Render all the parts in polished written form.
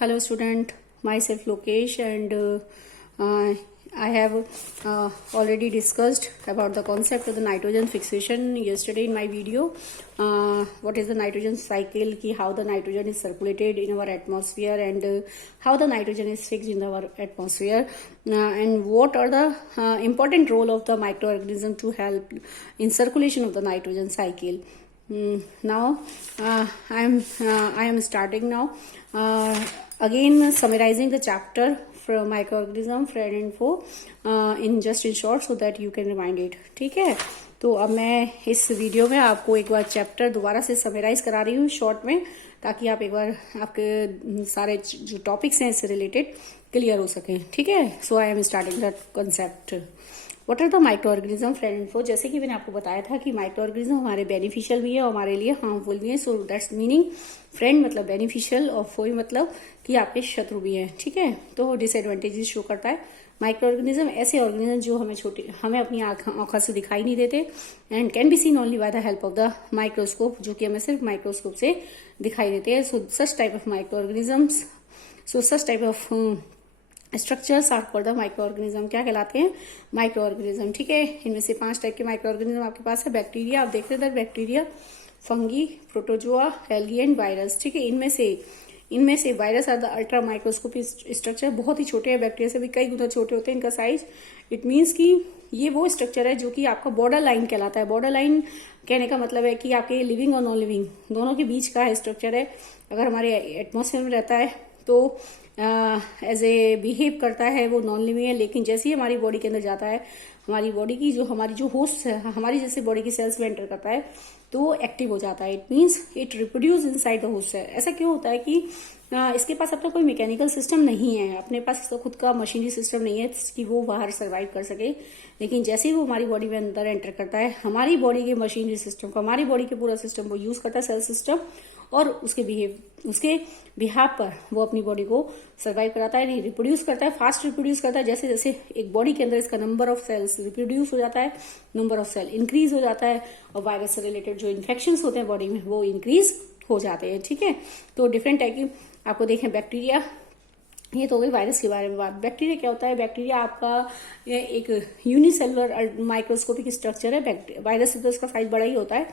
Hello student, myself Lokesh and I have already discussed about the concept of the nitrogen fixation yesterday in my video. What is the nitrogen cycle, how the nitrogen is circulated in our atmosphere and how the nitrogen is fixed in our atmosphere and what are the important role of the microorganism to help in circulation of the nitrogen cycle. Now I am starting now. Again summarizing the chapter from microorganism friend and foe in short so that you can remind it. ठीक है, तो अब मैं इस video में आपको एक बार chapter दोबारा से समराइज करा रही हूँ शॉर्ट में, ताकि आप एक बार आपके सारे जो टॉपिक्स हैं इससे रिलेटेड क्लियर हो सके. ठीक है, so I am starting that concept. What are the micro organism friend and foe. जैसे कि मैंने आपको बताया था कि माइक्रो ऑर्गेनिज्म हमारे बेनिफिशियल भी है और हमारे लिए हार्मफुल भी है. सो दैट्स मीनिंग फ्रेंड मतलब बेनिफिशियल और फोई मतलब कि आपके शत्रु भी हैं. ठीक है, तो डिसएडवांटेजेस शो करता है. माइक्रो ऑर्गेनिज्म ऐसे ऑर्गेनिज्म जो हमें अपनी आंखों से दिखाई नहीं देते and can be seen only by the help of the microscope, जो कि हमें सिर्फ माइक्रोस्कोप से दिखाई देते हैं. So such type of micro organisms, so such type of structures are called the micro organism. क्या कहलाते हैं? Micro organism. ठीक है, इनमें से 5 टाइप के माइक्रो ऑर्गेनिज्म आपके पास है. बैक्टीरिया, आप देख रहे थे, bacteria, fungi, protozoa, algae and virus. ठीक है, इनमें से virus are the ultra microscopic structure. बहुत ही छोटे हैं, बैक्टीरिया से भी कई गुना छोटे होते हैं इनका साइज. इट मीन्स कि ये वो स्ट्रक्चर है जो कि आपका बॉर्डर लाइन कहलाता है. बॉर्डर लाइन कहने का मतलब है कि आपके लिविंग और नॉन लिविंग दोनों के बीच का स्ट्रक्चर है. अगर हमारे एटमोसफेयर में रहता है तो एज ए बिहेव करता है, वो नॉन लिविंग है. लेकिन जैसे ही हमारी बॉडी के अंदर जाता है, हमारी बॉडी की हमारी जो होस्ट है, हमारी जैसे बॉडी की सेल्स में एंटर करता है तो एक्टिव हो जाता है. It means it reproduce inside the host cell. ऐसा क्यों होता है कि इसके पास अपना कोई मैकेनिकल सिस्टम नहीं है, अपने पास इसका खुद का मशीनरी सिस्टम नहीं है कि वो बाहर सर्वाइव कर सके. लेकिन जैसे ही वो हमारी बॉडी में अंदर एंटर करता है, हमारी बॉडी के मशीनरी सिस्टम को, हमारी बॉडी के पूरा सिस्टम को यूज करता है, सेल सिस्टम, और उसके बिहाव पर वो अपनी बॉडी को सर्वाइव कराता है, रिप्रोड्यूस करता है, फास्ट रिप्रोड्यूस करता है. जैसे जैसे एक बॉडी के अंदर इसका नंबर ऑफ सेल्स रिप्रोड्यूस हो जाता है, नंबर ऑफ सेल इंक्रीज हो जाता है और वायरस से रिलेटेड जो इन्फेक्शंस होते हैं बॉडी में वो इंक्रीज हो जाते हैं. ठीक है, तो डिफरेंट टाइप की आपको देखें. बैक्टीरिया, ये तो हो गई वायरस के बारे में बात. बैक्टीरिया क्या होता है? बैक्टीरिया आपका एक यूनिसेलुलर माइक्रोस्कोपिक स्ट्रक्चर है. वायरस से तो उसका साइज बड़ा ही होता है,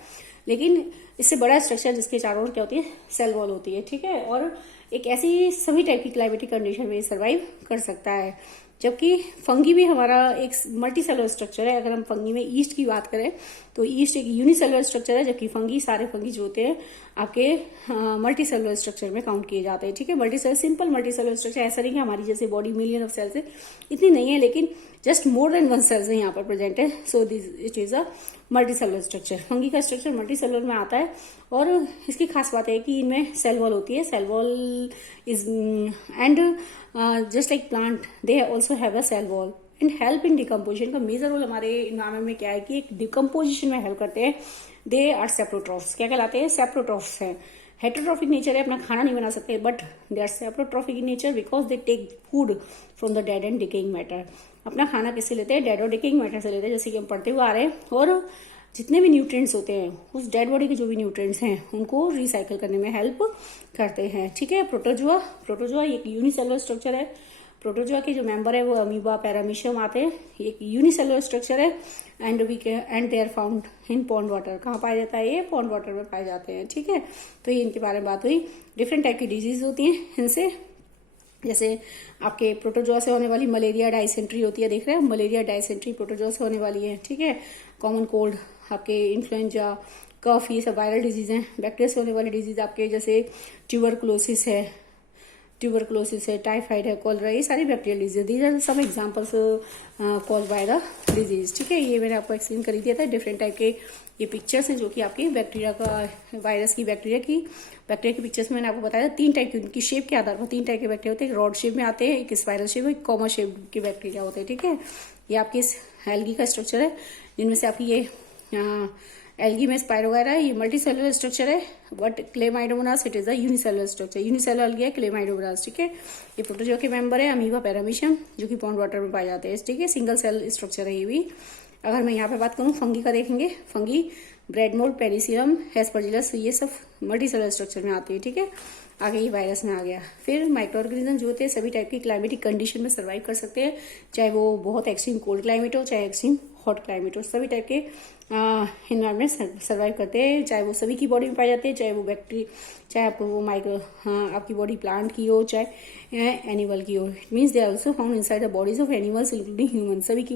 लेकिन इससे बड़ा स्ट्रक्चर जिसके चारों ओर क्या होती है? सेल वॉल होती है. ठीक है, और एक ऐसी सभी टाइप की क्लाइमेटिक कंडीशन में सर्वाइव कर सकता है. जबकि फंगी भी हमारा एक मल्टी सेलुलर स्ट्रक्चर है. अगर हम फंगी में ईस्ट की बात करें तो ईस्ट एक यूनिसेलुलर स्ट्रक्चर है, जबकि फंगी, सारे फंगी जो होते हैं आपके मल्टी सेलुलर स्ट्रक्चर में काउंट किए जाते हैं. ठीक है, multi cellular, simple multi cellular structure. ऐसा नहीं कि हमारी जैसे बॉडी मिलियन ऑफ सेल्स है, इतनी नहीं है, लेकिन जस्ट मोर देन 1 सेल्स यहाँ पर प्रेजेंट है. So this it is a multi cellular structure. Fungi का स्ट्रक्चर मल्टी सेलुलर में आता है और इसकी खास बात है कि इनमें सेल वॉल होती है. Cell wall is and just like plant they also have a cell wall and help in decomposition. का मेजर रोल हमारे इन्वायरमेंट में क्या है कि एक डिकम्पोजिशन में हेल्प करते हैं. They are saprotrophs. क्या कहलाते हैं? सेप्रोट्रॉफ्स हैं. हेटेरोट्रॉफिक नेचर है, अपना खाना नहीं बना सकते, but they are saprotrophic in nature because they take food from the dead and decaying matter. अपना खाना किससे लेते हैं? डेड और डिकेइंग मैटर से लेते हैं, जैसे कि हम पढ़ते हुए आ रहे हैं. और जितने भी न्यूट्रिएंट्स होते हैं, उस डेड बॉडी के जो भी न्यूट्रिएंट्स हैं, उनको रिसाइकल करने में हेल्प करते हैं. ठीक है, प्रोटोजोआ एक यूनिसेलुलर स्ट्रक्चर है. प्रोटोजोआ के जो मेंबर है वो अमीबा, पैरामीशियम आते हैं. एक यूनिसेलुलर स्ट्रक्चर है and they are found in pond water. कहाँ पाया जाता है? ये पॉन्ड वाटर में पाए जाते हैं. ठीक है, तो ये इनके बारे में बात हुई. डिफरेंट टाइप की डिजीज होती हैं इनसे, जैसे आपके प्रोटोजोआ से होने वाली मलेरिया, डायसेंट्री होती है. देख रहे हैं, मलेरिया, डायसेंट्री प्रोटोजोआ से होने वाली है. ठीक है, कॉमन कोल्ड, आपके इन्फ्लुएंजा, कफ, ये सब वायरल डिजीज हैं. बैक्टीरिया से होने वाली डिजीज आपके जैसे ट्यूबरकुलोसिस है, टाइफाइड है, कॉलरा, ये सारी bacterial disease. These are some examples called by the disease. ठीक है, ये मैंने आपको एक्सप्लेन कर दिया था. डिफरेंट टाइप के ये पिक्चर्स हैं जो कि आपकी बैक्टीरिया का, वायरस की, बैक्टीरिया की पिक्चर्स में मैंने आपको बताया. 3 टाइप की, उनकी शेप के आधार पर 3 टाइप के बैक्टीरिया होते हैं. एक रॉड शेप में आते हैं, एक स्पाइरल शेप, एक कॉमन शेप के बैक्टीरिया होते हैं. ठीक है, ये आपकी एल्गी का स्ट्रक्चर है, जिनमें से आपकी ये एल्गी में स्पाइरोगायरा है, ये मल्टी सेलुलर स्ट्रक्चर है. But Chlamydomonas it is a unicellular structure. Unicellular algae है क्लेमाइडोमोनास. ठीक है, ये प्रोटोजोआ के मेंबर है. अमीबा, पैरामीशियम, जो कि पॉन्ड वाटर में पाए जाते हैं. ठीक है, सिंगल सेल स्ट्रक्चर है ये भी. अगर मैं यहाँ पे बात करूँ फंगी का, देखेंगे फंगी ब्रेड मोल्ड, पेनिसिलम, हेस्परजिलस, ये सब मल्टी सेलुलर स्ट्रक्चर में आती है. ठीक है, आगे ये वायरस में आ गया। फिर माइक्रो ऑर्गेनिज्म जो होते हैं सभी टाइप की क्लाइमेटिक कंडीशन में सर्वाइव कर सकते हैं, चाहे वो बहुत एक्सट्रीम कोल्ड क्लाइमेट हो चाहे एक्सट्रीम हॉट क्लाइमेट हो, सभी टाइप के इन्वायरमेंट सर्वाइव करते हैं, चाहे वो सभी की बॉडी में पाए जाते हैं, चाहे वो बैक्टीरिया, चाहे आपको वो आपकी बॉडी प्लांट की हो चाहे एनिमल की हो। It means they are also found inside the bodies of animals including human. सभी की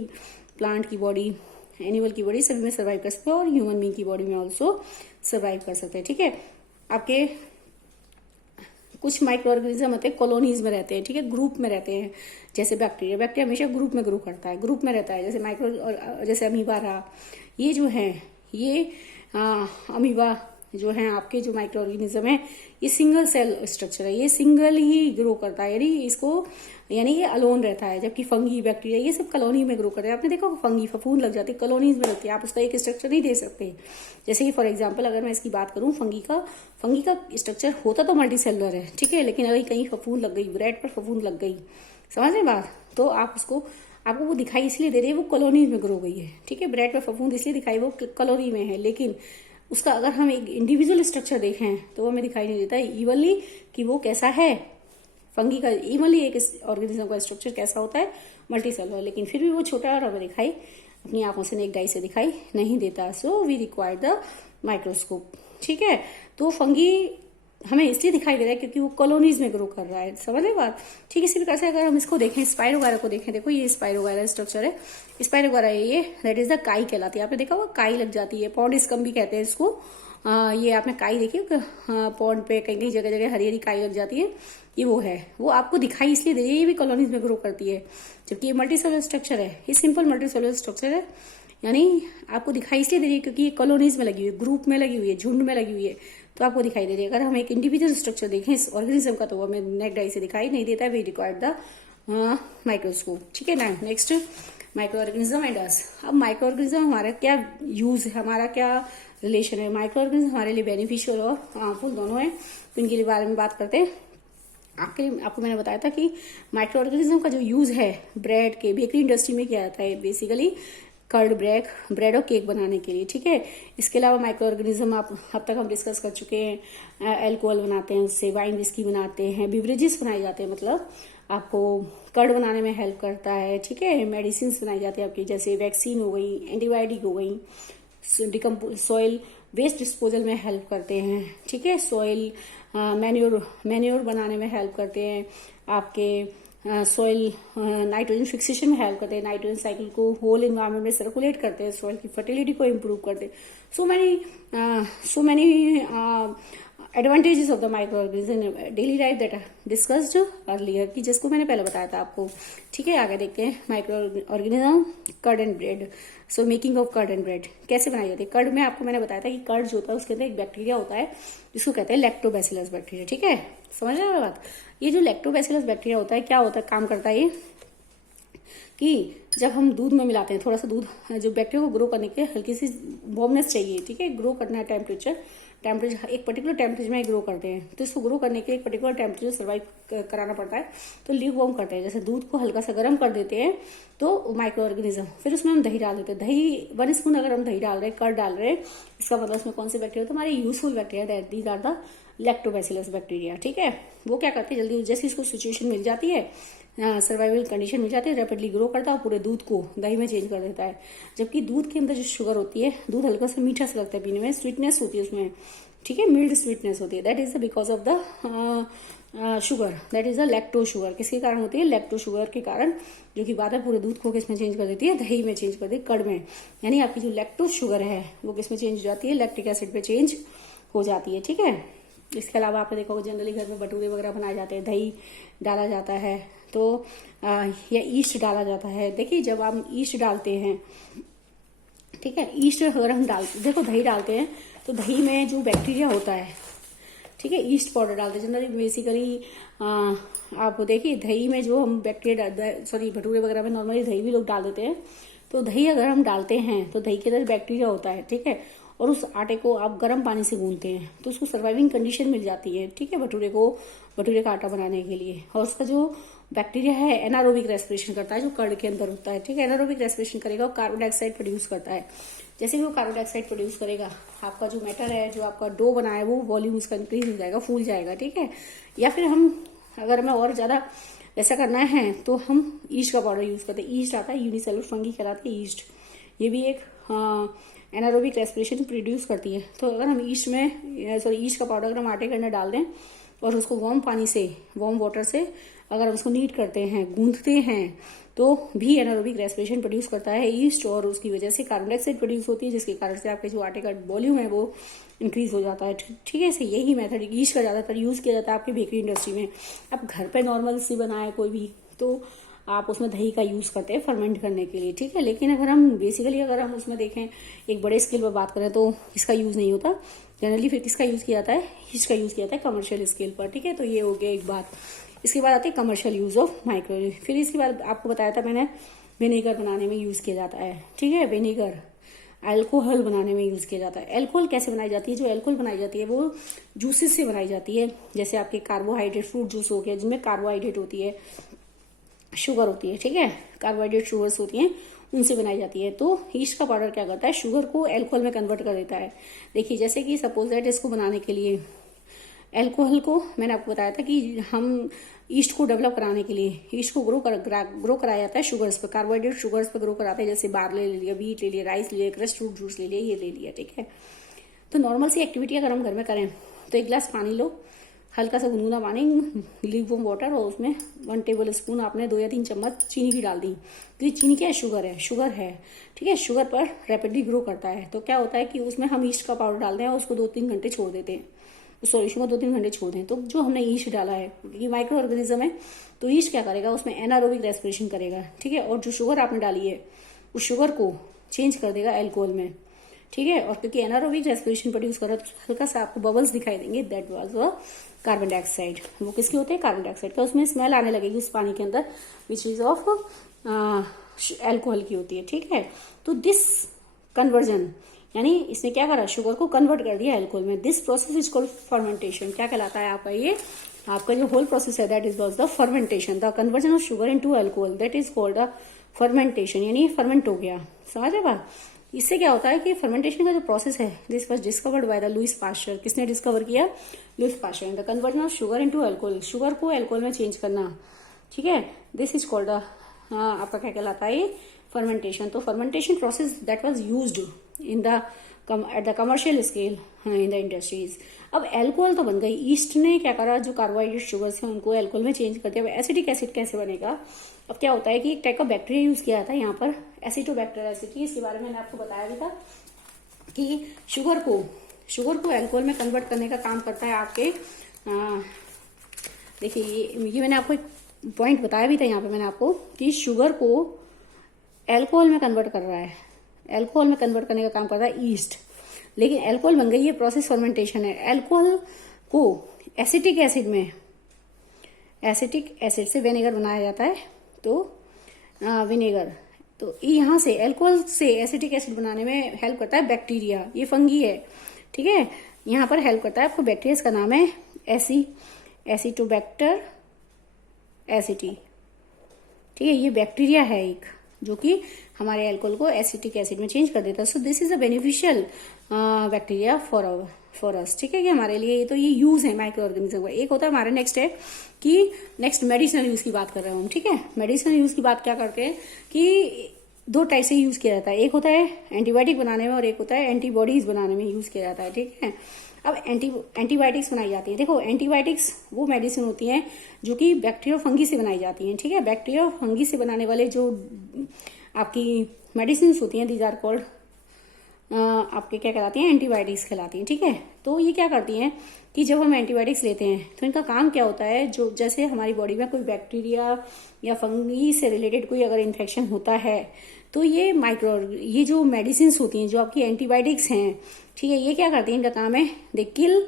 प्लांट की बॉडी, एनिमल की बॉडी सभी में सर्वाइव कर सकते हैं और ह्यूमन बीइंग की बॉडी में ऑल्सो सर्वाइव कर सकते हैं। ठीक है, आपके कुछ माइक्रो ऑर्गेनिज्म होते हैं कॉलोनीज में रहते हैं, ठीक है, ग्रुप में रहते हैं। जैसे बैक्टीरिया, बैक्टीरिया हमेशा ग्रुप में ग्रो करता है, ग्रुप में रहता है। जैसे अमीबा रहा, ये जो है ये अमीबा जो है आपके जो माइक्रो ऑर्गेनिज्म है ये सिंगल सेल स्ट्रक्चर है, ये सिंगल ही ग्रो करता है, यानी ये अलोन रहता है। जबकि फंगी, बैक्टीरिया ये सब कॉलोनी में ग्रो करते हैं। आपने देखा फंगी फफूंद लग जाती है, कॉलोनीज में रहती है, आप उसका एक स्ट्रक्चर नहीं दे सकते। जैसे कि फॉर एग्जाम्पल अगर मैं इसकी बात करूं, फंगी का स्ट्रक्चर होता तो मल्टी सेलुलर है, ठीक है, लेकिन अगर कहीं फफूंद लग गई, ब्रेड पर फफूंद लग गई, समझ रहे बात, तो आपको वो दिखाई इसलिए दे रही है वो कॉलोनीज में ग्रो गई है, ठीक है। ब्रेड पर फफूंद इसलिए दिखाई वो कॉलोनी में है, लेकिन उसका अगर हम एक इंडिविजुअल स्ट्रक्चर देखें तो वो हमें दिखाई नहीं देता इवनली कि वो कैसा है। फंगी का इवनली एक ऑर्गेनिज्म का स्ट्रक्चर कैसा होता है, मल्टी सेलुलर, लेकिन फिर भी वो छोटा और हमें दिखाई अपनी आंखों से नेक डाई से दिखाई नहीं देता। So we require the microscope, ठीक है। तो फंगी हमें इसलिए दिखाई दे रहा है क्योंकि वो कॉलोनीज में ग्रो कर रहा है, समझ रहे बात। ठीक इसी प्रकार से अगर हम इसको देखें, स्पाइरोगायरा को देखें, देखो ये स्पाइरोगायरा स्ट्रक्चर है, स्पाइरोगायरा ये दैट इज द काई कहलाती है। आपने देखा हुआ काई लग जाती है, पॉन्ड स्कम भी कहते हैं इसको। ये आपने काई देखी पॉन्ड पे कहीं कहीं जगह जगह हरी हरी काई लग जाती है, ये वो है। वो आपको दिखाई इसलिए दे रही है, ये भी कॉलोनीज में ग्रो करती है, जबकि ये मल्टी सेलुलर स्ट्रक्चर है, ये सिंपल मल्टी सेलुलर स्ट्रक्चर है, यानी आपको दिखाई इसलिए दे रही है क्योंकि ये कॉलोनीज में लगी हुई है, ग्रुप में लगी हुई है, झुंड में लगी हुई है, तो आपको दिखाई दे रही है। अगर हम एक इंडिविजुअल स्ट्रक्चर देखें इस ऑर्गेनिज्म का तो वो हमें नेक डाई से दिखाई नहीं देता है। वी रिक्वायर्ड द माइक्रोस्कोप, ठीक है ना। नेक्स्ट माइक्रो ऑर्गेनिज्म एंड अस। अब माइक्रो ऑर्गेनिज्म हमारा क्या यूज है, हमारा क्या रिलेशन है। माइक्रो ऑर्गेनिज्म हमारे लिए बेनिफिशियल और हार्मफुल दोनों है, तो इनके बारे में बात करते हैं। आपको मैंने बताया था कि माइक्रो ऑर्गेनिज्म का जो यूज है ब्रेड के बेकरी इंडस्ट्री में किया जाता है, बेसिकली कर्ड ब्रेड और केक बनाने के लिए, ठीक है। इसके अलावा माइक्रो ऑर्गेनिज्म अब तक हम डिस्कस कर चुके हैं, एल्कोहल बनाते हैं उससे, वाइन विस्की बनाते हैं, बिवरेजेस बनाए जाते हैं, मतलब आपको कर्ड बनाने में हेल्प करता है, ठीक है। मेडिसिन बनाई जाती है आपकी, जैसे वैक्सीन हो गई, एंटीबायोटिक हो गई, सॉइल वेस्ट डिस्पोजल में हेल्प करते हैं, ठीक है। सॉइल मैन्योर बनाने में हेल्प करते हैं, आपके सॉइल नाइट्रोजन फिक्सेशन में हेल्प करते हैं, नाइट्रोजन साइकिल को होल इन्वायरमेंट में सर्कुलेट करते हैं, सॉइल की फर्टिलिटी को इम्प्रूव करते हैं। So many advantages of the micro organism daily life that discussed earlier, की जिसको मैंने पहले बताया था आपको, ठीक है। आगे देखते हैं micro organism curd and bread. So making of curd and bread कैसे बनाई जाती है। कर्ड में आपको मैंने बताया था कि कर्ड जो होता है उसके अंदर एक बैक्टीरिया होता है जिसको कहते हैं लैक्टोबैसिलस बैक्टीरिया, ठीक है, समझ रहे हो बात। ये जो लैक्टोबैसिलस बैक्टीरिया होता है, क्या होता है, काम करता है ये कि जब हम दूध में मिलाते हैं थोड़ा सा दूध, जो बैक्टीरिया को ग्रो करने के लिए हल्की सी वार्मनेस चाहिए, ठीक है, ग्रो करना है टेम्परेचर एक पर्टिकुलर टेम्परेचर में ग्रो करते हैं, तो इसको ग्रो करने के लिए एक पर्टिकुलर टेम्परेचर सर्वाइव कराना पड़ता है, तो ल्यूक वार्म करते हैं। जैसे दूध को हल्का सा गर्म कर देते हैं तो माइक्रो ऑर्गेनिज्म, फिर उसमें हम दही डाल देते हैं। दही 1 स्पून अगर हम दही डाल रहे हैं, कर्ड डाल रहे हैं, इसका मतलब उसमें कौन से बैक्टीरिया होते हैं, हमारे useful bacteria, these are the lactobacillus bacteria, ठीक है। वो क्या करते हैं, जल्दी जैसे इसको सिचुएशन मिल जाती है, सर्वाइवल कंडीशन मिल जाती है, रैपिडली ग्रो करता है और पूरे दूध को दही में चेंज कर देता है। जबकि दूध के अंदर जो शुगर होती है, दूध हल्का सा मीठा सा लगता है पीने में, स्वीटनेस होती है उसमें, ठीक है, मिल्ड स्वीटनेस होती है, that is the because of the sugar, that is the lacto sugar. किसके कारण होती है, लैक्टो शुगर के कारण, जो कि बाद में पूरे दूध को किसमें चेंज कर देती है, दही में चेंज कर देती है, कर्ड में। यानी आपकी जो लैक्टो शुगर है वो किसमें चेंज हो जाती है, लैक्टिक एसिड पे चेंज हो जाती है, ठीक है। इसके अलावा आपने देखा होगा जनरली घर में भटूरे वगैरह बनाए जाते हैं, दही डाला जाता है तो या ईस्ट डाला जाता है। देखिए जब हम ईस्ट डालते हैं, ठीक है, ईस्ट अगर हम देखो दही डालते हैं तो दही में जो बैक्टीरिया होता है, ठीक है, ईस्ट पाउडर डालते हैं जनरली, बेसिकली आप देखिए दही में जो हम बैक्टीरिया भटूरे वगैरह में नॉर्मली दही भी लोग डाल देते हैं, तो दही अगर हम डालते हैं तो दही के अंदर बैक्टीरिया होता है, ठीक है, और उस आटे को आप गर्म पानी से गूंथते हैं तो उसको सर्वाइविंग कंडीशन मिल जाती है, ठीक है, भटूरे का आटा बनाने के लिए। और उसका जो बैक्टीरिया है एनारोबिक रेस्पिरेशन करता है, जो कर्ण के अंदर होता है, ठीक है। एनारोबिक रेस्पिरेशन करेगा और कार्बन डाइऑक्साइड प्रोड्यूस करता है। जैसे कि वो कार्बन डाइऑक्साइड प्रोड्यूस करेगा, आपका जो मैटर है, जो आपका डो बना है, वो वॉल्यूम उसका इंक्रीज हो जाएगा, फूल जाएगा, ठीक है। या फिर हम अगर हमें और ज्यादा ऐसा करना है तो हम ईस्ट का पाउडर यूज करते हैं। ईस्ट आता है, यूनिसेलुलर फंगी कहलाते हैं ईस्ट। ये भी एक एनारोबिक रेस्पिरेशन प्रोड्यूस करती है। तो अगर हम ईस्ट का पाउडर अगर हम आटे के अंदर डाल दें और उसको वार्म पानी से, वार्म वाटर से अगर हम उसको नीट करते हैं, गूंथते हैं, तो भी एनारोबिक रेस्पिरेशन प्रोड्यूस करता है ईस्ट, और उसकी वजह से कार्बन डाइऑक्साइड प्रोड्यूस होती है, जिसके कारण से आपके जो आटे का वॉल्यूम है वो इंक्रीज हो जाता है, ठीक है। यही मेथड ईस्ट का ज्यादातर यूज किया जाता है आपकी बेकरी इंडस्ट्री में। अब घर पे नॉर्मल सी बनाए कोई भी, तो आप उसमें दही का यूज करते हैं फर्मेंट करने के लिए, ठीक है। लेकिन अगर हम बेसिकली अगर हम उसमें देखें एक बड़े स्केल पर बात करें तो इसका यूज नहीं होता जनरली। फिर किसका यूज किया जाता है? ईस्ट का यूज किया जाता है कमर्शियल स्केल पर, ठीक है। तो ये हो गया एक बात। इसके बाद आती है कमर्शियल यूज ऑफ माइक्रोवेव। फिर इसके बाद आपको बताया था मैंने, विनेगर बनाने में यूज किया जाता है, ठीक है। विनेगर अल्कोहल बनाने में यूज किया जाता है। अल्कोहल कैसे बनाई जाती है? जो अल्कोहल बनाई जाती है वो जूसेस से बनाई जाती है। जैसे आपके कार्बोहाइड्रेट फ्रूट जूस हो गया, जिनमें कार्बोहाइड्रेट होती है, शुगर होती है, ठीक है। कार्बोहाइड्रेट शुगर्स होती हैं, उनसे बनाई जाती है। तो ईस्ट का पाउडर क्या करता है? शुगर को अल्कोहल में कन्वर्ट कर देता है। देखिए, जैसे कि सपोज दैट इसको बनाने के लिए अल्कोहल को, मैंने आपको बताया था कि हम ईस्ट को डेवलप कराने के लिए ईस्ट को ग्रो कराया जाता है शुगर्स पर, कार्बोहाइड्रेट शुगर्स पर ग्रो कराते हैं। जैसे बार्ले ले लिया, व्हीट ले लिया, राइस ले लिया, क्रस्ट फ्रूट जूस ले लिया, ये ले लिया, ठीक है। तो नॉर्मल सी एक्टिविटी अगर हम घर में करें तो एक गिलास पानी लो, हल्का सा गुनगुना पानी, ल्यूकवार्म वाटर, और उसमें 1 टेबल स्पून आपने 2 या 3 चम्मच चीनी की डाल दी। तो ये चीनी क्या है? शुगर है, ठीक है। शुगर पर रैपिडली ग्रो करता है। तो क्या होता है कि उसमें हम ईस्ट का पाउडर डालते हैं और उसको 2-3 घंटे छोड़ देते हैं, उस सॉल्यूशन को 2-3 घंटे छोड़ दें। तो जो हमने ईस्ट डाला है, ये माइक्रो ऑर्गेनिज्म है, तो ईस्ट क्या करेगा? उसमें एनारोबिक रेस्पिरेशन करेगा, ठीक है। और जो शुगर आपने डाली है उस शुगर को चेंज कर देगा अल्कोहल में, ठीक है। और क्योंकि एनारोबिक रेस्पिरेशन प्रोड्यूस कर रहा है तो हल्का सा आपको बबल्स दिखाई देंगे, that was a carbon dioxide. वो किसके होते हैं? कार्बन डाइऑक्साइड का। उसमें स्मेल आने लगेगी उस पानी के अंदर, विच इज ऑफ अल्कोहल की होती है, ठीक है। तो दिस कन्वर्जन, यानी इसने क्या करा? शुगर को कन्वर्ट कर दिया अल्कोहल में। This process is called fermentation. क्या कहलाता है आपका? ये आपका जो होल प्रोसेस है, that is the fermentation, the conversion of sugar into alcohol, that is called the fermentation. यानी फर्मेंट हो गया, समझ रहे बात? इससे क्या होता है कि फर्मेंटेशन का जो प्रोसेस है, this was discovered by the Louis Pasteur. किसने डिस्कवर किया? Louis Pasteur. The conversion of sugar into alcohol, sugar को अल्कोहल में चेंज करना, ठीक है। दिस इज कॉल्ड द आपका क्या कहलाता है? ये फर्मेंटेशन। तो fermentation process that was used in the at the commercial scale in the industries. अब अल्कोहल तो बन गई, ईस्ट ने क्या करा? जो कार्बोहाइड्रेट शुगर्स हैं उनको अल्कोहल में चेंज कर दिया। एसिटिक एसिड कैसे बनेगा? अब क्या होता है कि एक टाइप का बैक्टीरिया यूज किया जाता है यहाँ पर, एसिटोबैक्टर एसिटी। इसके बारे में मैंने आपको बताया भी था कि शुगर को अल्कोहल में कन्वर्ट करने का काम करता है आपके, देखिए ये मैंने आपको एक पॉइंट बताया भी था यहाँ पे मैंने आपको, कि शुगर को अल्कोहल में कन्वर्ट कर रहा है, अल्कोहल में कन्वर्ट करने का काम कर रहा है ईस्ट। लेकिन अल्कोहल बन गई, ये प्रोसेस फर्मेंटेशन है। अल्कोहल को एसिटिक एसिड से विनेगर बनाया जाता है। तो विनेगर, तो यहाँ से अल्कोहल से एसिटिक एसिड बनाने में हेल्प करता है बैक्टीरिया, ये फंगी है, ठीक है। यहाँ पर हेल्प करता है आपको बैक्टीरिया, इसका नाम है एसिटोबैक्टर एसिटी, ठीक है। ये बैक्टीरिया है एक, जो कि हमारे अल्कोहल को एसिटिक एसिड में चेंज कर देता है। So this is a beneficial bacteria for us, ठीक है, कि हमारे लिए तो ये यूज है माइक्रो ऑर्गेनिज्म का। एक होता है हमारे नेक्स्ट है कि नेक्स्ट मेडिसिनल यूज की बात कर रहे हैं हम, ठीक है। मेडिसिनल यूज की बात क्या करते हैं कि 2 टाइप से यूज किया जाता है, एक होता है एंटीबायोटिक बनाने में और एक होता है एंटीबॉडीज बनाने में यूज किया जाता है, ठीक है। अब एंटीबायोटिक्स बनाई जाती है। देखो, एंटीबायोटिक्स वो मेडिसिन होती हैं जो कि बैक्टीरिया फंगी से बनाई जाती हैं, ठीक है। बैक्टीरिया फंगी से बनाने वाले जो आपकी मेडिसिन होती हैं, दीज आर कॉल्ड आपके क्या कहलाती हैं? एंटीबायोटिक्स कहलाती हैं, ठीक है। तो ये क्या करती हैं कि जब हम एंटीबायोटिक्स लेते हैं तो इनका काम क्या होता है, जो जैसे हमारी बॉडी में कोई बैक्टीरिया या फंगी से रिलेटेड कोई अगर इन्फेक्शन होता है तो ये जो मेडिसिन होती हैं, जो आपकी एंटीबायोटिक्स हैं, ठीक है, ये क्या करती हैं? इनका काम है दे किल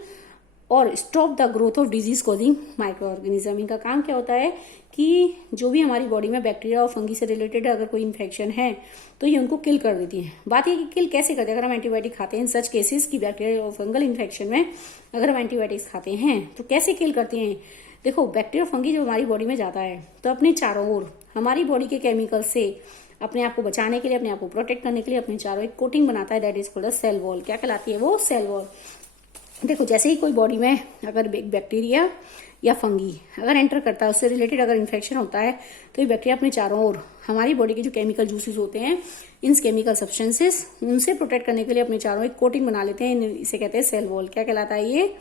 और stop the growth of disease causing micro organism. इनका काम क्या होता है कि जो भी हमारी बॉडी में बैक्टीरिया और फंगी से रिलेटेड अगर कोई इन्फेक्शन है तो ये उनको किल कर देती है। बात ये कि किल कैसे करते हैं? अगर हम एंटीबायोटिक खाते हैं इन सच केसेस की बैक्टीरिया और फंगल इन्फेक्शन में अगर हम एंटीबायोटिक्स खाते हैं तो कैसे किल करते हैं? देखो बैक्टीरिया फंगी जब हमारी बॉडी में जाता है तो अपने चारों ओर हमारी बॉडी के केमिकल से अपने आप को बचाने के लिए, अपने आप को प्रोटेक्ट करने के लिए अपने चारों एक कोटिंग बनाता है, that is called cell wall. क्या कहलाती है वो? Cell wall. देखो जैसे ही कोई बॉडी में अगर बैक्टीरिया या फंगी अगर एंटर करता है, उससे रिलेटेड अगर इन्फेक्शन होता है, तो ये बैक्टीरिया अपने चारों ओर हमारी बॉडी के जो केमिकल जूसेस होते हैं, इन केमिकल सब्सटेंसेस, उनसे प्रोटेक्ट करने के लिए अपने चारों एक कोटिंग बना लेते हैं। इसे कहते हैं सेल वॉल। क्या कहलाता है ये?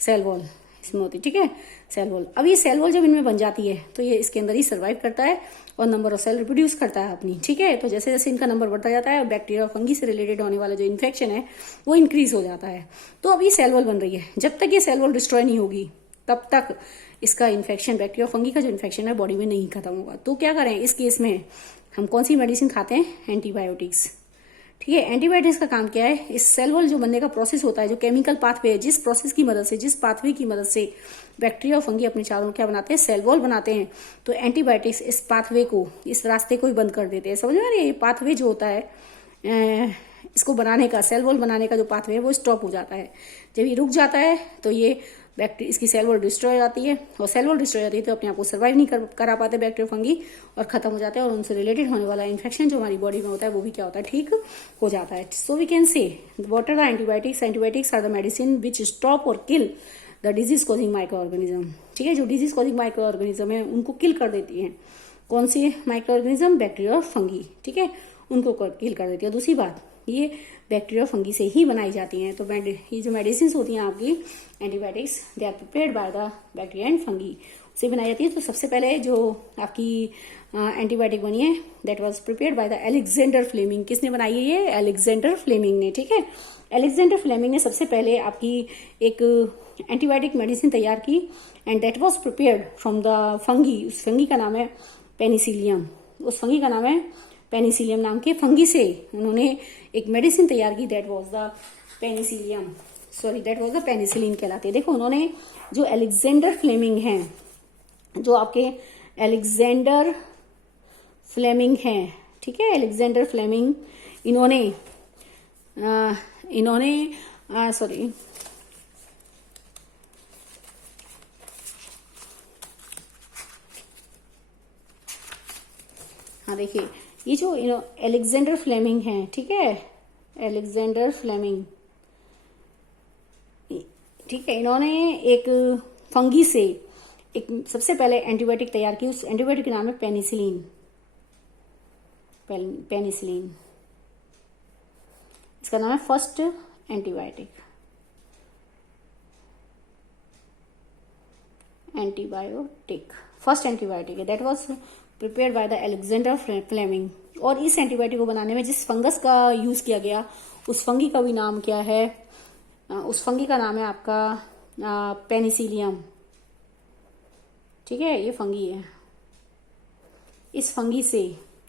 सेल वॉल इसमें होती है, ठीक है, सेल वॉल। अब ये सेल वॉल जब इनमें बन जाती है तो ये इसके अंदर ही सर्वाइव करता है और नंबर ऑफ सेल रिप्रोड्यूस करता है अपनी, ठीक है। तो जैसे जैसे इनका नंबर बढ़ता जाता है और बैक्टीरिया और फंगी से रिलेटेड होने वाला जो इन्फेक्शन है वो इंक्रीज हो जाता है। तो अब ये सेल वॉल बन रही है, जब तक ये सेल वॉल डिस्ट्रॉय नहीं होगी तब तक इसका इन्फेक्शन, बैक्टीरिया फंगी का जो इन्फेक्शन है बॉडी में नहीं खत्म होगा। तो क्या करें इस केस में? हम कौन सी मेडिसिन खाते हैं? एंटीबायोटिक्स, ठीक है। एंटीबायोटिक्स का काम क्या है? इस सेल वॉल जो बनने का प्रोसेस होता है, जो केमिकल पाथवे है, जिस प्रोसेस की मदद से, जिस पाथवे की मदद से बैक्टीरिया और फंगी अपने चारों क्या बनाते हैं? सेल वॉल बनाते हैं। तो एंटीबायोटिक्स इस पाथवे को, इस रास्ते को ही बंद कर देते हैं। समझ में आ रही है? ये पाथवे जो होता है इसको बनाने का, सेल वॉल बनाने का जो पाथवे है वो स्टॉप हो जाता है। जब ये रुक जाता है तो ये बैक्टीरिया, इसकी सेल वॉल डिस्ट्रॉय हो जाती है, और सेल वॉल डिस्ट्रॉय हो जाती है तो अपने आप को सर्वाइव नहीं करा पाते बैक्टीरिया फंगी और खत्म हो जाते हैं, और उनसे रिलेटेड होने वाला इन्फेक्शन जो हमारी बॉडी में होता है वो भी क्या होता है? ठीक हो जाता है। So we can say what are the antibiotics? Antibiotics are the medicine which stop और kill the disease causing micro organism, ठीक है। जो डिजीज कॉजिंग माइक्रो ऑर्गेनिज्म है उनको किल कर देती है। कौन सी माइक्रो ऑर्गेनिज्म? बैक्टीरिया और फंगी, ठीक है, उनको किल कर देती है। दूसरी बात, ये बैक्टीरिया फंगी से ही बनाई जाती हैं। तो ये जो मेडिसिन होती हैं आपकी antibiotics, they are prepared by the bacteria and fungi, से बनाई जाती है। तो सबसे पहले जो आपकी एंटीबायोटिक बनी है that was prepared by the Alexander Fleming. किसने बनाई है ये? अलेक्जेंडर फ्लेमिंग ने, ठीक है। अलेक्जेंडर फ्लेमिंग ने सबसे पहले आपकी एक एंटीबायोटिक मेडिसिन तैयार की, and that was prepared from the fungi. उस फंगी का नाम है पेनिसिलियम। उस फंगी का नाम है पेनिसिलियम नाम के फंगी से उन्होंने एक मेडिसिन तैयार की, that was the Penicillium, sorry that was the penicillin कहलाती है। देखो उन्होंने जो अलेक्जेंडर फ्लेमिंग हैं, जो आपके अलेक्जेंडर फ्लेमिंग हैं, ठीक है, अलेक्जेंडर फ्लेमिंग, इन्होंने सॉरी हाँ देखिए, ये जो अलेक्जेंडर फ्लेमिंग है, ठीक है, अलेक्जेंडर फ्लेमिंग, ठीक है, इन्होंने एक फंगी से एक सबसे पहले एंटीबायोटिक तैयार की। उस एंटीबायोटिक का नाम है पेनिसिलिन। पेनिसिलिन इसका नाम है फर्स्ट एंटीबायोटिक। फर्स्ट एंटीबायोटिक है, that was prepared by the Alexander Fleming. और इस एंटीबायोटिक को बनाने में जिस फंगस का यूज किया गया, उस फंगी का भी नाम क्या है? उस फंगी का नाम है आपका पेनिसिलियम, ठीक है, ये फंगी है। इस फंगी से,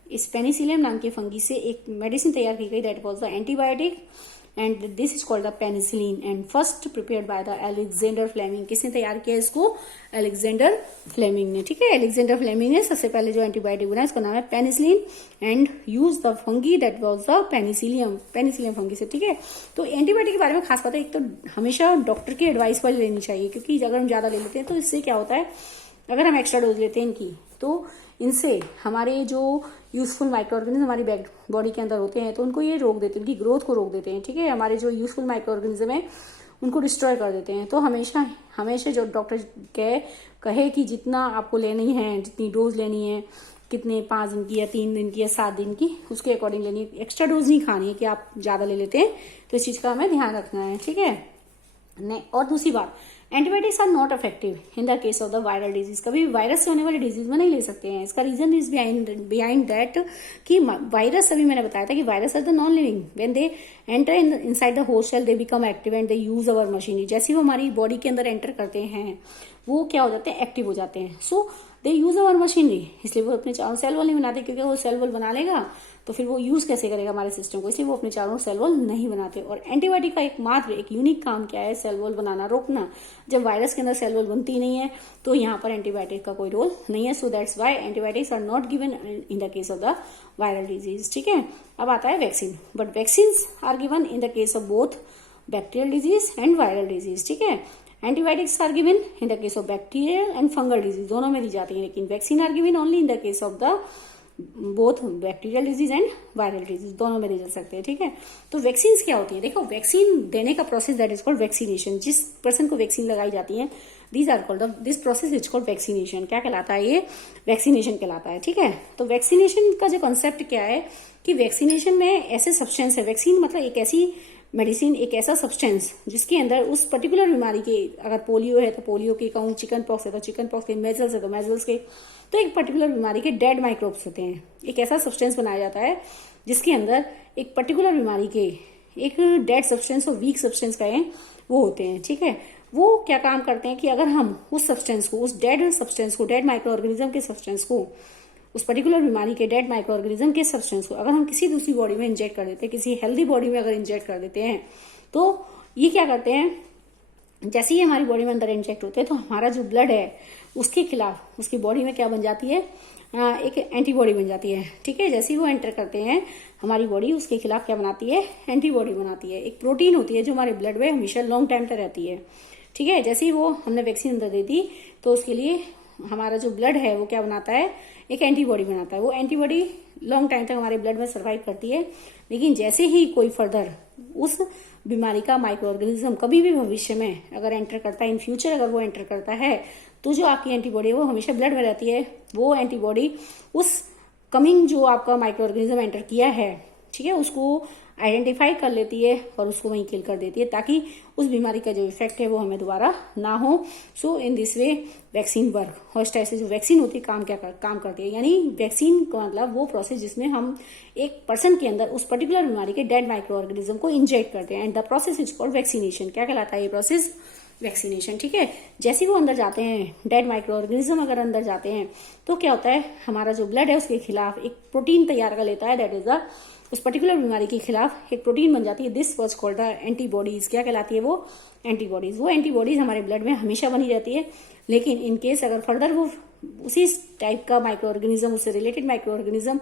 इस पेनिसिलियम नाम के फंगी से एक मेडिसिन तैयार की गई, that was the antibiotic, and this is called the penicillin, and first prepared by the Alexander Fleming. किसने तैयार किया इसको? अलेक्जेंडर फ्लेमिंग ने, ठीक है। अलेक्जेंडर फ्लेमिंग ने सबसे पहले जो एंटीबायोटिक बनाया उसका नाम है penicillin, and use the fungi that was the Penicillium fungi से, ठीक है। तो एंटीबायोटिक के बारे में खास बात है, एक तो हमेशा डॉक्टर की एडवाइस पर लेनी चाहिए, क्योंकि अगर हम ज्यादा ले लेते हैं तो इससे क्या होता है, अगर हम एक्स्ट्रा डोज लेते हैं इनकी, तो इनसे हमारे जो यूजफुल माइक्रो ऑर्गेनिज्म हमारी बॉडी के अंदर होते हैं तो उनको ये रोक देते हैं, उनकी ग्रोथ को रोक देते हैं, ठीक है। हमारे जो यूजफुल माइक्रो ऑर्गेनिज्म है उनको डिस्ट्रॉय कर देते हैं। तो हमेशा जो डॉक्टर कहे कि जितना आपको लेनी है, जितनी डोज लेनी है, कितने 5 दिन की या 3 दिन की या 7 दिन की, उसके अकॉर्डिंग लेनी है। एक्स्ट्रा डोज नहीं खानी है कि आप ज्यादा ले लेते हैं, तो इस चीज का हमें ध्यान रखना है, ठीक है। और दूसरी बात, antibiotics are not effective in the case of the viral disease. कभी वायरस से होने वाले डिजीज में नहीं ले सकते हैं। इसका रीजन इज बिहाइंड दैट कि वायरस, अभी मैंने बताया था कि virus are the non living, when they enter inside the host cell they become active and they use our machinery. जैसे वो हमारी बॉडी के अंदर एंटर करते हैं वो क्या हो जाते हैं? एक्टिव हो जाते हैं। So they use our machinery, इसलिए वो अपने चारों सेल वॉल नहीं बनाते, क्योंकि वो सेल वॉल बना लेगा तो फिर वो यूज कैसे करेगा हमारे सिस्टम को, इसलिए वो अपने चारों सेल वॉल नहीं बनाते। और एंटीबायोटिक का एक यूनिक काम क्या है? सेल वॉल बनाना, रोकना। जब वायरस के अंदर सेल वॉल बनती नहीं है तो यहाँ पर एंटीबायोटिक का कोई रोल नहीं है। So that's why antibiotics are not given in the case of the viral disease, ठीक है। अब आता है vaccine, but vaccine are given in the case of both bacterial disease and viral disease, ठीक है। Antibiotics are given in the case of bacterial and fungal disease, दोनों में दी जाती है, लेकिन vaccine are given only in the case of the both bacterial disease and viral disease, दोनों में दे जा सकते हैं, ठीक है। तो वैक्सीन क्या होती है, देखो वैक्सीन देने का process that is called vaccination, जिस पर्सन को वैक्सीन लगाई जाती है these are called, this process is called vaccination. क्या कहलाता है ये, वैक्सीनेशन कहलाता है, ठीक है। तो वैक्सीनेशन का जो कंसेप्ट क्या है कि वैक्सीनेशन में ऐसे सब्सटेंस है, वैक्सीन मतलब एक ऐसी मेडिसिन, एक ऐसा सब्सटेंस जिसके अंदर उस पर्टिकुलर बीमारी के, अगर पोलियो है तो पोलियो के कहूँ, चिकन पॉक्स है तो चिकन पॉक्स के, मेजल्स है तो मेजल्स के, तो एक पर्टिकुलर बीमारी के डेड माइक्रोब्स होते हैं। एक ऐसा सब्सटेंस बनाया जाता है जिसके अंदर एक पर्टिकुलर बीमारी के एक डेड सब्सटेंस और वीक सब्सटेंस का है वो होते हैं, ठीक है। वो क्या काम करते हैं कि अगर हम उस सब्सटेंस को, उस डेड सब्सटेंस को, डेड माइक्रो ऑर्गेनिज्म के सब्सटेंस को, उस पर्टिकुलर बीमारी के डेड माइक्रो ऑर्गेनिज्म के सब्सटेंस को अगर हम किसी दूसरी बॉडी में इंजेक्ट कर देते हैं, किसी हेल्दी बॉडी में अगर इंजेक्ट कर देते हैं, तो ये क्या करते हैं, जैसे ही हमारी बॉडी में अंदर इंजेक्ट होते हैं तो हमारा जो ब्लड है उसके खिलाफ उसकी बॉडी में क्या बन जाती है, एक एंटीबॉडी बन जाती है, ठीक है। जैसे ही वो एंटर करते हैं हमारी बॉडी उसके खिलाफ क्या बनाती है, एंटीबॉडी बनाती है। एक प्रोटीन होती है जो हमारे ब्लड में हमेशा लॉन्ग टाइम तक रहती है, ठीक है। जैसे ही वो हमने वैक्सीन अंदर दे दी तो उसके लिए हमारा जो ब्लड है वो क्या बनाता है, एक एंटीबॉडी बनाता है। वो एंटीबॉडी लॉन्ग टाइम तक हमारे ब्लड में सर्वाइव करती है, लेकिन जैसे ही कोई फर्दर उस बीमारी का माइक्रो ऑर्गेनिज्म कभी भी भविष्य में अगर एंटर करता है, इन फ्यूचर अगर वो एंटर करता है, तो जो आपकी एंटीबॉडी है वो हमेशा ब्लड में रहती है। वो एंटीबॉडी उस कमिंग जो आपका माइक्रो ऑर्गेनिज्म एंटर किया है, ठीक है, उसको आइडेंटिफाई कर लेती है और उसको वहीं किल कर देती है, ताकि उस बीमारी का जो इफेक्ट है वो हमें दोबारा ना हो। So in this way vaccine work. और इस टाइप से जो वैक्सीन होती है काम करती है, यानी वैक्सीन का मतलब वो प्रोसेस जिसमें हम एक पर्सन के अंदर उस पर्टिकुलर बीमारी के डेड माइक्रो ऑर्गेनिज्म को इंजेक्ट करते हैं, and the process is called vaccination. क्या कहलाता है ये प्रोसेस, वैक्सीनेशन, ठीक है। जैसे वो अंदर जाते हैं, डेड माइक्रो ऑर्गेनिज्म अगर अंदर जाते हैं तो क्या होता है, हमारा जो ब्लड है उसके खिलाफ एक प्रोटीन तैयार कर लेता है, दैट इज द उस पर्टिकुलर बीमारी के खिलाफ एक प्रोटीन बन जाती है। This was called the antibodies. क्या कहलाती है वो, एंटीबॉडीज। वो एंटीबॉडीज हमारे ब्लड में हमेशा बनी रहती है, लेकिन इन केस अगर फर्दर वो उसी टाइप का माइक्रो ऑर्गेनिज्म, उससे रिलेटेड माइक्रो ऑर्गेनिज्म,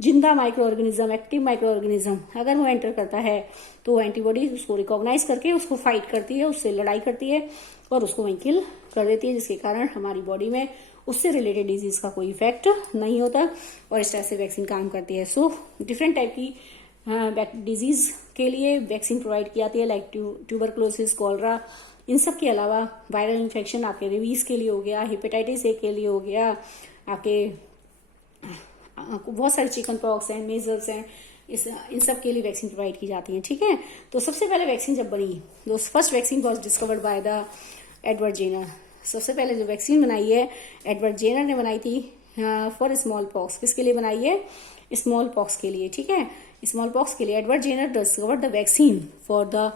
जिंदा micro organism, active micro organism अगर वो एंटर करता है तो एंटीबॉडी उसको रिकॉग्नाइज करके उसको फाइट करती है, उससे लड़ाई करती है और उसको वहीं किल कर देती है, जिसके कारण हमारी बॉडी में उससे रिलेटेड डिजीज का कोई इफेक्ट नहीं होता और इस तरह से वैक्सीन काम करती है। सो डिफरेंट टाइप की डिजीज के लिए वैक्सीन प्रोवाइड की जाती है, लाइक ट्यूबरक्लोसिस, कॉलरा। इन सब के अलावा वायरल इन्फेक्शन आपके रेबीज के लिए हो गया, हेपेटाइटिस ए के लिए हो गया, आपके बहुत सारे चिकन पॉक्स हैं, मेजल्स हैं, इन सब के लिए वैक्सीन प्रोवाइड की जाती है, ठीक है। तो सबसे पहले वैक्सीन जब बनी, तो first vaccine was discovered by the Edward Jenner. सबसे पहले जो वैक्सीन बनाई है एडवर्ड जेनर ने बनाई थी फॉर स्मॉल पॉक्स। किसके लिए बनाई है, स्मॉल पॉक्स के लिए, ठीक है। स्मॉल पॉक्स के लिए Edward Jenner discovered the vaccine for the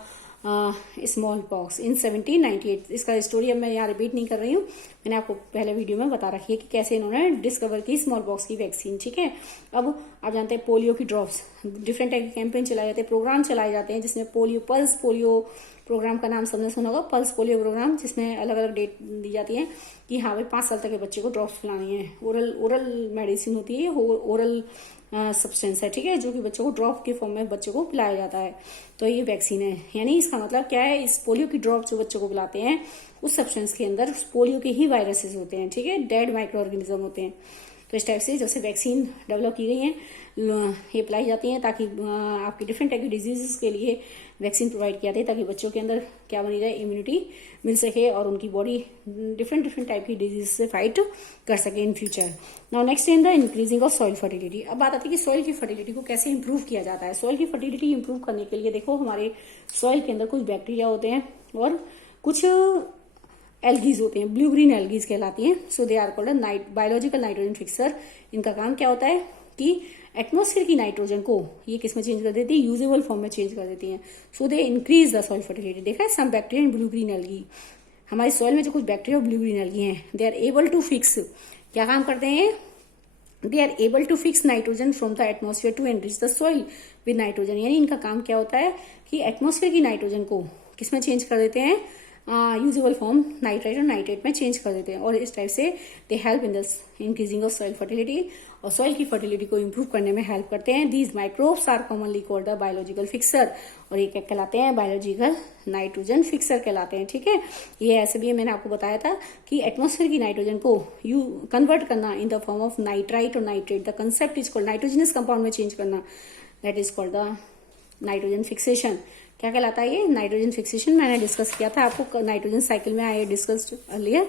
small pox in 1798। इसका स्टोरी अब मैं यहाँ रिपीट नहीं कर रही हूँ, मैंने आपको पहले वीडियो में बता रखी है कि कैसे इन्होंने डिस्कवर की स्मॉल पॉक्स की वैक्सीन, ठीक है। अब आप जानते हैं पोलियो की ड्रॉप्स, डिफरेंट टाइप के कैंपेन चलाए जाते हैं, प्रोग्राम चलाए जाते हैं, जिसमें पोलियो, पल्स पोलियो प्रोग्राम का नाम सबने सुना होगा, पल्स पोलियो प्रोग्राम, जिसमें अलग अलग डेट दी जाती है कि हाँ भाई 5 साल तक के बच्चे को ड्रॉप्स पिलानी है। ओरल मेडिसिन होती है, ओरल सब्सटेंस है, ठीक है, जो कि बच्चों को ड्रॉप के फॉर्म में बच्चों को पिलाया जाता है। तो ये वैक्सीन है, यानी इसका मतलब क्या है, इस पोलियो की ड्रॉप जो बच्चों को पिलाते हैं उस सब्सटेंस के अंदर पोलियो के ही वायरसेस होते हैं, ठीक है, डेड माइक्रो ऑर्गेनिज्म होते हैं। तो इस टाइप से जब से वैक्सीन डेवलप की गई है, ये अप्लाई जाती हैं ताकि आपकी डिफरेंट टाइप की डिजीजेस के लिए वैक्सीन प्रोवाइड किया जाता है, ताकि बच्चों के अंदर क्या बनी रहे, इम्यूनिटी मिल सके और उनकी बॉडी डिफरेंट टाइप की डिजीज से फाइट कर सके in future. Now next in the increasing of soil fertility. अब बात आती है कि सॉइल की फर्टिलिटी को कैसे इंप्रूव किया जाता है। सॉइल की फर्टिलिटी इंप्रूव करने के लिए देखो, हमारे सॉइल के अंदर कुछ बैक्टीरिया होते हैं और कुछ एल्गीज होते हैं, ब्लू ग्रीन एल्गीज कहलाती हैं। So they are called biological nitrogen fixer. इनका काम क्या होता है कि एटमॉस्फेयर की नाइट्रोजन को ये किस में चेंज कर देती है, यूजेबल फॉर्म में चेंज कर देती हैं। So they increase the soil fertility. देखा है, some bacteria in blue green algae, हमारी सॉइल में जो कुछ बैक्टीरिया ब्लू ग्रीन एल्गी हैं, they are able to fix, क्या काम करते हैं, they are able to fix nitrogen from the atmosphere to enrich the soil with nitrogen. यानी इनका काम क्या होता है कि एटमॉस्फेयर की नाइट्रोजन को किसमें चेंज कर देते हैं, यूजेबल फॉर्म नाइट्राइट और नाइट्रेट में चेंज कर देते हैं, और इस टाइप से they help in the increasing of soil fertility, और सॉइल की फर्टिलिटी को इंप्रूव करने में हेल्प करते हैं। These microbes are commonly called the biological fixer, और ये क्या कहलाते हैं? बायोलॉजिकल नाइट्रोजन फिक्सर कहलाते हैं। ठीक है, ये ऐसे भी मैंने आपको बताया था कि एटमॉस्फेयर की नाइट्रोजन को यू कन्वर्ट करना in the form of nitrite और nitrate, the concept is called nitrogenous compound में चेंज करना, that is called the nitrogen fixation. क्या कहलाता है ये? Nitrogen fixation. मैंने डिस्कस किया था आपको नाइट्रोजन साइकिल में, आई डिस्कस अर्लियर,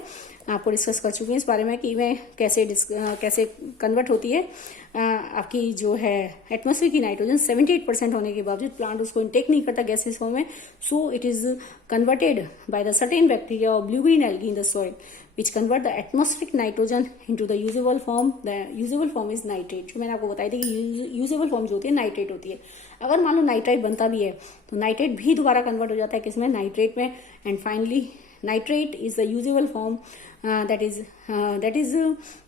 आपको डिस्कस कर चुकी हूँ इस बारे में कि मैं कैसे कन्वर्ट होती है आपकी जो है एटमॉस्फेयर की नाइट्रोजन 78% होने के बावजूद प्लांट उसको इंटेक नहीं करता गैसेस फॉर्म में, so it is converted by the certain bacteria और blue green algae in the soil which convert the atmospheric nitrogen into the usable form. The usable form is nitrate. जो मैंने आपको बताई थी कि यूजेबल फॉर्म जो होती है नाइट्रेट होती है। अगर मान लो नाइट्राइट बनता भी है तो नाइट्रेट भी दोबारा कन्वर्ट हो जाता है किसमें? नाइट्रेट में। And finally nitrate is the usable form that is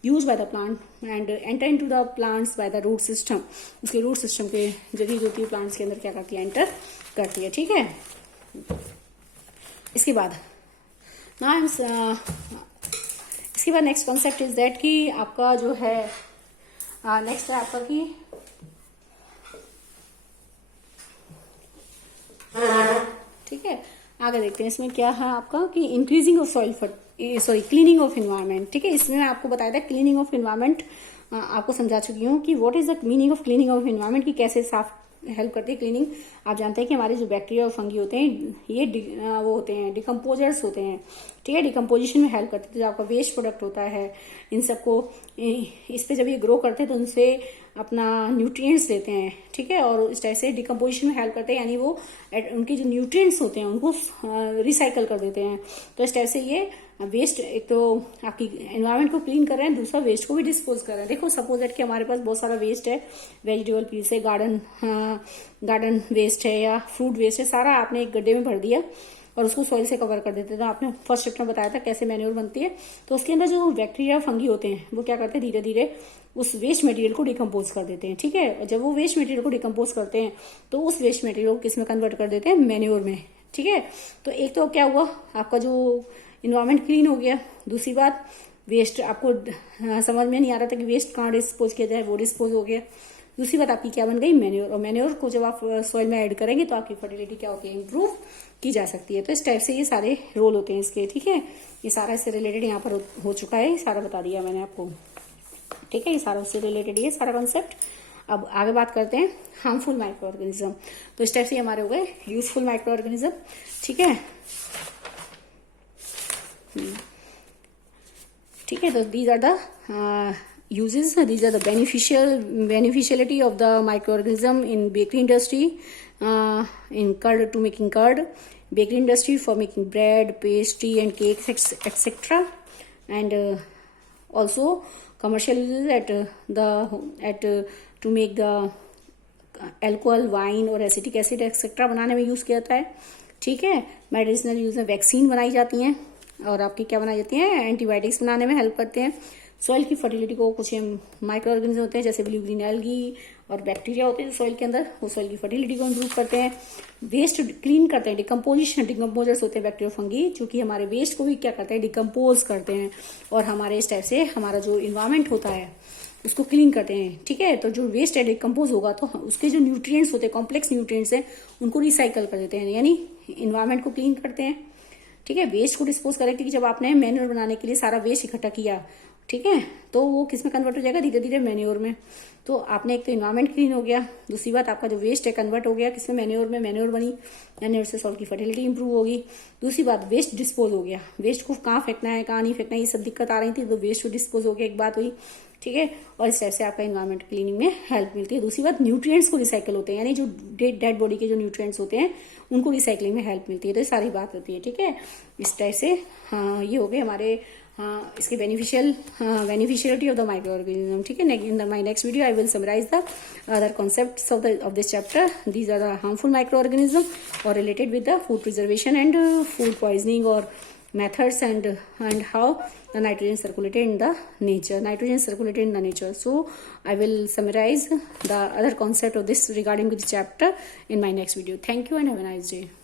used by the plant and enter into the plants by the root system. उसके रूट सिस्टम के जरिए जो होती है प्लांट्स के अंदर क्या करती है? एंटर करती है। ठीक है, इसके बाद इसके बाद नेक्स्ट कॉन्सेप्ट इज दैट कि आपका जो है नेक्स्ट है आपका कि ठीक है, आगे देखते हैं इसमें क्या है आपका कि increasing of soil cleaning of environment. ठीक है, इसमें मैं आपको बताया था क्लीनिंग ऑफ एनवायरनमेंट, आपको समझा चुकी हूँ कि what is the meaning of cleaning of environment, की कैसे साफ हेल्प करती है क्लीनिंग। आप जानते हैं कि हमारे जो बैक्टीरिया और फंगी होते हैं ये वो होते हैं डिकम्पोजर्स होते हैं। ठीक है, डिकम्पोजिशन में हेल्प करते हैं। तो जो आपका वेस्ट प्रोडक्ट होता है इन सबको इस पे जब ये ग्रो करते हैं तो उनसे अपना न्यूट्रिएंट्स लेते हैं। ठीक है, और इस टाइप से डिकम्पोजिशन में हेल्प करते हैं, यानी वो उनके जो न्यूट्रिएंट्स होते हैं उनको रिसाइकल कर देते हैं। तो इस टाइप से ये वेस्ट एक तो आपकी एनवायरनमेंट को क्लीन कर रहे हैं, दूसरा वेस्ट को भी डिस्पोज कर रहे हैं। देखो सपोज दैट कि हमारे पास बहुत सारा वेस्ट है, वेजिटेबल पीस है, गार्डन वेस्ट है या फ्रूट वेस्ट है, सारा आपने एक गड्ढे में भर दिया और उसको सॉइल से कवर कर देते थे। तो आपने फर्स्ट चैप्टर में बताया था कैसे मैन्योर बनती है। तो उसके अंदर जो बैक्टीरिया फंगी होते हैं वो क्या करते हैं? धीरे धीरे उस वेस्ट मटेरियल को डिकम्पोज कर देते हैं। ठीक है, और जब वो वेस्ट मटेरियल को डिकम्पोज करते हैं तो उस वेस्ट मटेरियल को किसमें कन्वर्ट कर देते हैं? मैन्योर में। ठीक है, तो एक तो क्या हुआ आपका जो इन्वायरमेंट क्लीन हो गया, दूसरी बात वेस्ट आपको समझ में नहीं आ रहा था कि वेस्ट कहाँ डिस्पोज किया जाए, वो डिस्पोज हो गया। दूसरी बात आपकी क्या बन गई? मैन्योर, और मैन्योर को जब आप सॉइल में ऐड करेंगे तो आपकी फर्टिलिटी क्या होती है? इंप्रूव की जा सकती है। तो इस टाइप से ये सारे रोल होते हैं इसके। ठीक है, ये सारा इससे रिलेटेड यहाँ पर हो चुका है, सारा बता दिया मैंने आपको। ठीक है, ये सारा उससे रिलेटेड ये सारा कॉन्सेप्ट। अब आगे बात करते हैं हार्मफुल माइक्रो ऑर्गेनिज्म। तो इस टाइप से हमारे हो गए यूजफुल माइक्रो ऑर्गेनिज्म। ठीक है, ठीक है, तो these are the uses, these are the beneficiality of the microorganism in bakery industry, in curd, to making curd, bakery industry for making bread, pastry and cakes, etc. And also commercial uses to make the alcohol, wine और acetic acid etcetera बनाने में use किया जाता है। ठीक है, medicinal use में vaccine बनाई जाती हैं और आपकी क्या बनाई जाती है? एंटीबायोटिक्स बनाने में हेल्प करते हैं। सॉइल की फर्टिलिटी को कुछ माइक्रो ऑर्गेनिज्म होते हैं जैसे ब्लू ग्रीन एल्गी और बैक्टीरिया होते हैं सॉइल के अंदर, वो सॉइल की फर्टिलिटी को इंप्रूव करते हैं। वेस्ट क्लीन करते हैं, डिकम्पोजर्स होते हैं बैक्टीरिया फंगी, जो कि हमारे वेस्ट को भी क्या करते हैं? डिकम्पोज करते हैं और हमारे इस टाइप से हमारा जो इन्वायरमेंट होता है उसको क्लीन करते हैं। ठीक है, तो जो वेस्ट है डिकम्पोज होगा तो उसके जो न्यूट्रिएंट्स होते हैं, कॉम्प्लेक्स न्यूट्रिएंट्स हैं, उनको रिसाइकल कर देते हैं, यानी इन्वायरमेंट को क्लीन करते हैं। ठीक है, वेस्ट को डिस्पोज करें, क्योंकि जब आपने मैन्योर बनाने के लिए सारा वेस्ट इकट्ठा किया, ठीक है, तो वो किस में कन्वर्ट हो जाएगा? धीरे धीरे मैन्योर में। तो आपने एक तो इन्वायरमेंट क्लीन हो गया, दूसरी बात आपका जो वेस्ट है कन्वर्ट हो गया किसमें? मैन्योर में। मैन्योर बनी, मैन्योर से सॉइल की फर्टिलिटी इंप्रूव होगी। दूसरी बात वेस्ट डिस्पोज हो गया, वेस्ट को कहाँ फेंकना है कहाँ नहीं फेंकना है ये सब दिक्कत आ रही थी, तो वेस्ट को डिस्पोज हो गया, एक बात हुई। ठीक है, और इस टाइप से आपका इन्वायरमेंट क्लीनिंग में हेल्प मिलती है। दूसरी बात न्यूट्रिएंट्स को रिसाइकल होते हैं, यानी जो डेड बॉडी के जो न्यूट्रिएंट्स होते हैं उनको रिसाइकलिंग में हेल्प मिलती है। तो ये सारी बात होती है। ठीक है, इस टाइप से ये हो गए हमारे इसके beneficiality of the micro organism. ठीक है, in my next video I will summarise the other concepts of this chapter. These are the harmful micro organism और related with the food preservation and food poisoning और methods and how the nitrogen circulated in the nature. So I will summarize the other concept of this regarding this chapter in my next video. Thank you and have a nice day.